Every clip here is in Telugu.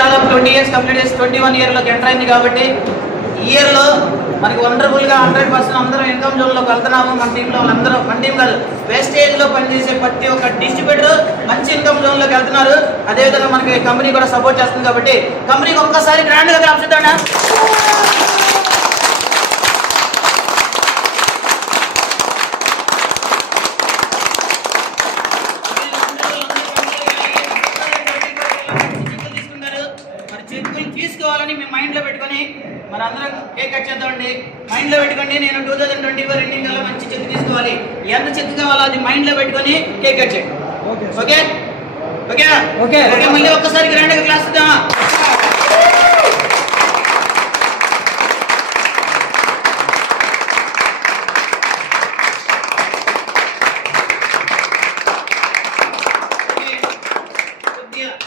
దాదాపు 20 years కంప్లీట్ చేసి 21 yearలోకి ఎంటర్ అయింది కాబట్టి ఈ ఇయర్లో మనకి వండర్ఫుల్గా 100% అందరం ఇన్కమ్ జోన్లోకి వెళ్తున్నాము. మన టీంలో వాళ్ళందరూ, మన టీం కాదు, వేస్టేజ్లో పనిచేసే ప్రతి ఒక్క డిస్ట్రిబ్యూటర్ మంచి ఇన్కమ్ జోన్లోకి వెళ్తున్నారు. అదేవిధంగా మనకి కంపెనీ కూడా సపోర్ట్ చేస్తుంది కాబట్టి కంపెనీకి ఒక్కసారి గ్రాండ్గా క్లాప్స్ ఇద్దామా? తీసుకోవాలని మేము మైండ్లో పెట్టుకొని మనందరం కేక్ కట్ చేద్దామండి. మైండ్లో పెట్టుకోండి, నేను 2024 ఎండింగ్ కల్లా మంచి చెక్ తీసుకోవాలి. ఎంత చెక్ కావాలో అది మైండ్లో పెట్టుకొని కేక్ కట్ చేయండి. ఓకే ఓకేనా? ఓకే. మళ్ళీ ఒక్కసారి గ్రాండ్గా క్లాస్ ఇద్దామా?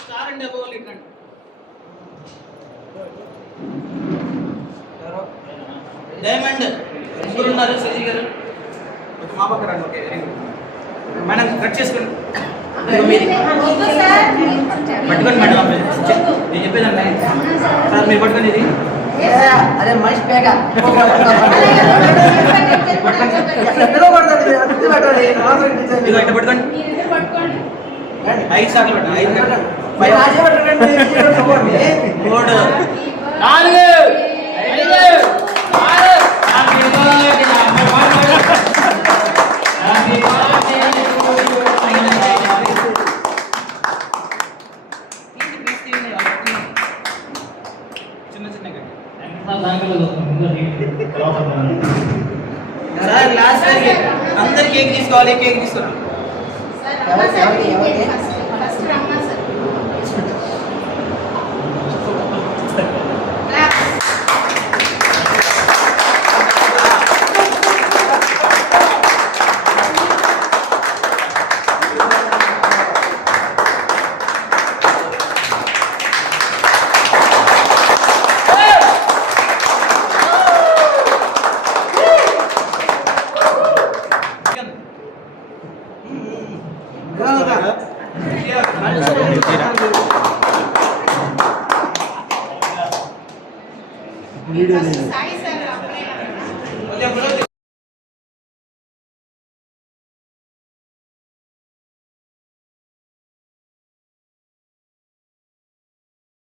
స్టార్ అండ్ అబోవ్ ఇట్లా డైమండ్ ముగ్గురు ఉన్నారు. సజీ గారు మా పక్క రండి. Okay, very good madam. Cut చేసుకోండి. పట్టుకోండి మేడం, నేను చెప్పేదండి సార్, మీరు పట్టుకోండి. ఇది అదే మనిషి పేగ ఇట్లా పట్టుకోండి. 5 సార్లు పట్టండి. 3 4 సార్ లాస్ట్ అందరు కేక్ తీసుకోవాలి. కేక్ తీసుకున్నాం. వీడియో